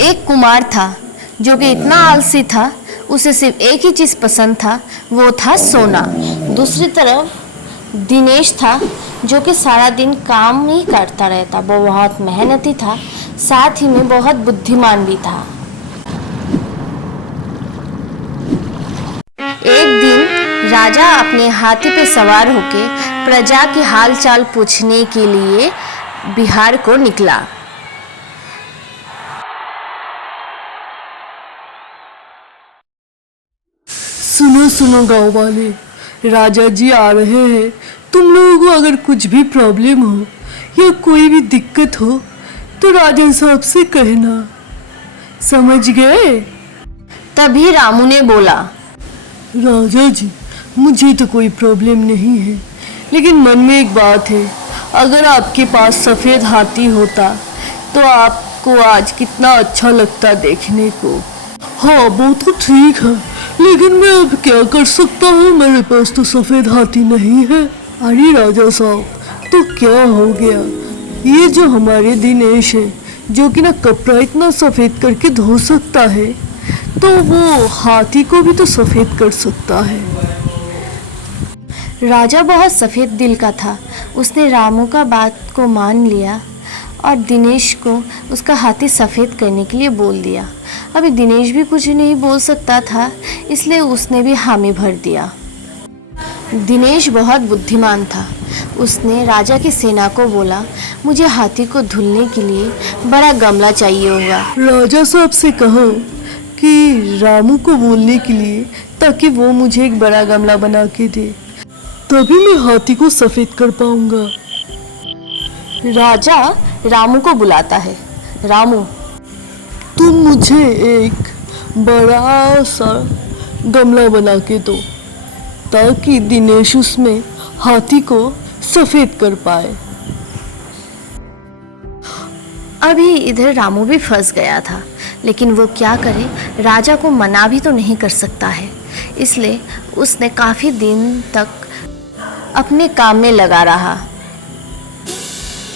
एक कुमार था जो कि इतना आलसी था, उसे सिर्फ एक ही चीज़ पसंद था, वो था सोना। दूसरी तरफ दिनेश था जो कि सारा दिन काम ही करता रहता। वो बहुत मेहनती था, साथ ही में बहुत बुद्धिमान भी था। एक दिन राजा अपने हाथी पे सवार होके प्रजा की हालचाल पूछने के लिए बिहार को निकला। सुनो सुनो गाँव वाले, राजा जी आ रहे हैं। तुम लोगों को अगर कुछ भी प्रॉब्लम हो या कोई भी दिक्कत हो तो राजा साहब से कहना, समझ गए? तभी रामू ने बोला, राजा जी मुझे तो कोई प्रॉब्लम नहीं है, लेकिन मन में एक बात है, अगर आपके पास सफ़ेद हाथी होता तो आपको आज कितना अच्छा लगता देखने को। हाँ वो तो ठीक है, लेकिन मैं अब क्या कर सकता हूँ, मेरे पास तो सफ़ेद हाथी नहीं है। अरे राजा साहब तो क्या हो गया, ये जो हमारे दिनेश है जो कि ना कपड़ा इतना सफ़ेद करके धो सकता है, तो वो हाथी को भी तो सफ़ेद कर सकता है। राजा बहुत सफ़ेद दिल का था। उसने रामू का बात को मान लिया और दिनेश को उसका हाथी सफ़ेद करने के लिए बोल दिया। अभी दिनेश भी कुछ नहीं बोल सकता था, इसलिए उसने भी हामी भर दिया। दिनेश बहुत बुद्धिमान था। उसने राजा की सेना को बोला, मुझे हाथी को धुलने के लिए बड़ा गमला चाहिए होगा। राजा साहब से कहो कि रामू को बोलने के लिए, ताकि वो मुझे एक बड़ा गमला बना के दे, तभी मैं हाथी को सफ़ेद कर पाऊंगा। राजा रामू को बुलाता है। रामू, तुम मुझे एक बड़ा सा गमला बना के दो, ताकि दिनेश उसमें हाथी को सफ़ेद कर पाए। अभी इधर रामू भी फंस गया था, लेकिन वो क्या करे, राजा को मना भी तो नहीं कर सकता है। इसलिए उसने काफ़ी दिन तक अपने काम में लगा रहा।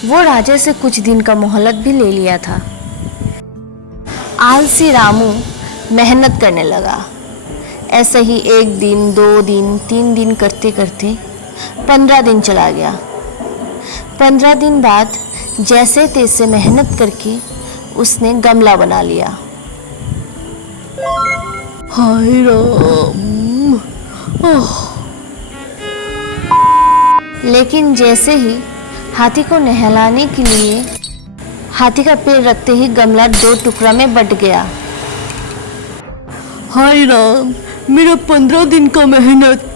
वो राजा से कुछ दिन का मोहलत भी ले लिया था। आलसी रामू मेहनत करने लगा। ऐसे ही 1 दिन, 2 दिन, 3 दिन करते करते 15 दिन चला गया। 15 दिन बाद जैसे तैसे मेहनत करके उसने गमला बना लिया। हाय राम, लेकिन जैसे ही हाथी को नहलाने के लिए हाथी का पैर रखते ही गमला 2 टुकड़ा में बट गया। हाय राम, मेरा 15 दिन का मेहनत,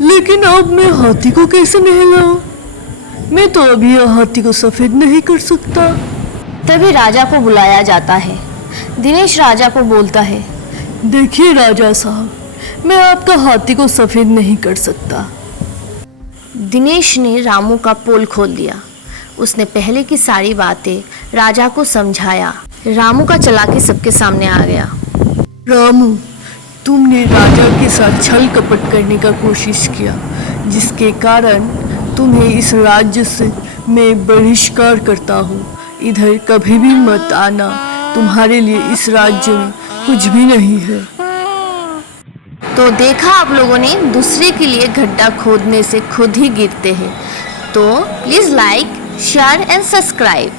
लेकिन अब मैं हाथी को कैसे नहलाऊं? मैं तो अभी हाथी को सफ़ेद नहीं कर सकता। तभी राजा को बुलाया जाता है। दिनेश राजा को बोलता है, देखिए राजा साहब, मैं आपका हाथी को सफ़ेद नहीं कर सकता। दिनेश ने रामू का पोल खोल दिया। उसने पहले की सारी बातें राजा को समझाया। रामू का चालाकी सबके सामने आ गया। रामू, तुमने राजा के साथ छल कपट करने का कोशिश किया, जिसके कारण तुम्हें इस राज्य से मैं बहिष्कार करता हूँ। इधर कभी भी मत आना, तुम्हारे लिए इस राज्य में कुछ भी नहीं है। तो देखा आप लोगों ने, दूसरे के लिए गड्ढा खोदने से खुद ही गिरते हैं। तो please like, share and subscribe.